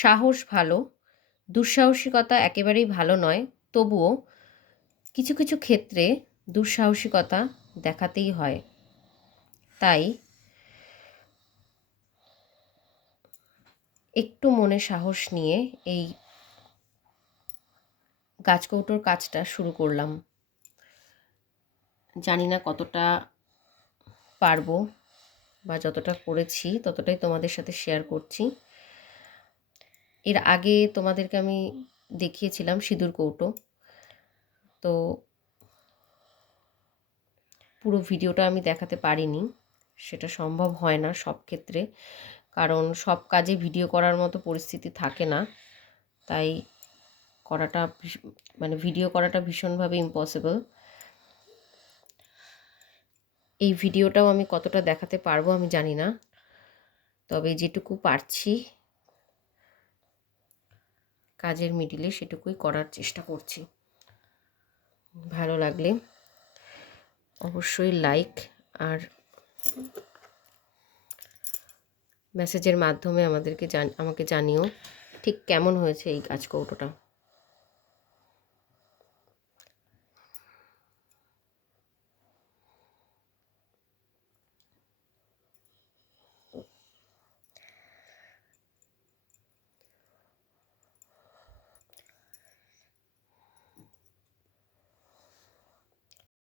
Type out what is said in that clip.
সাহস ভালো, দুঃসাহসিকতা একেবারেই ভালো নয়। তবুও কিছু কিছু ক্ষেত্রে দুঃসাহসিকতা দেখাতেই হয়। তাই একটু মনে সাহস নিয়ে এই গাছকৌটোর কাজটা শুরু করলাম। জানি না কতটা পারবো, বা যতটা করেছি ততটাই তোমাদের সাথে শেয়ার করছি। এর আগে তোমাদেরকে আমি দেখিয়েছিলাম সিঁদুর কৌটো, তো পুরো ভিডিওটা আমি দেখাতে পারিনি, সেটা সম্ভব হয় না সব ক্ষেত্রে, কারণ সব কাজে ভিডিও করার মতো পরিস্থিতি থাকে না। তাই করাটা মানে ভিডিও করাটা ভীষণভাবে ইম্পসিবল। এই ভিডিওটাও আমি কতটা দেখাতে পারবো আমি জানি না, তবে যেটুকু পারছি কাজের মিডিলে সেটুকুই করার চেষ্টা করছি। ভালো লাগলে অবশ্যই লাইক আর মেসেজের মাধ্যমে আমাকে জানিও ঠিক কেমন হয়েছে এই গাছ কৌটোটা।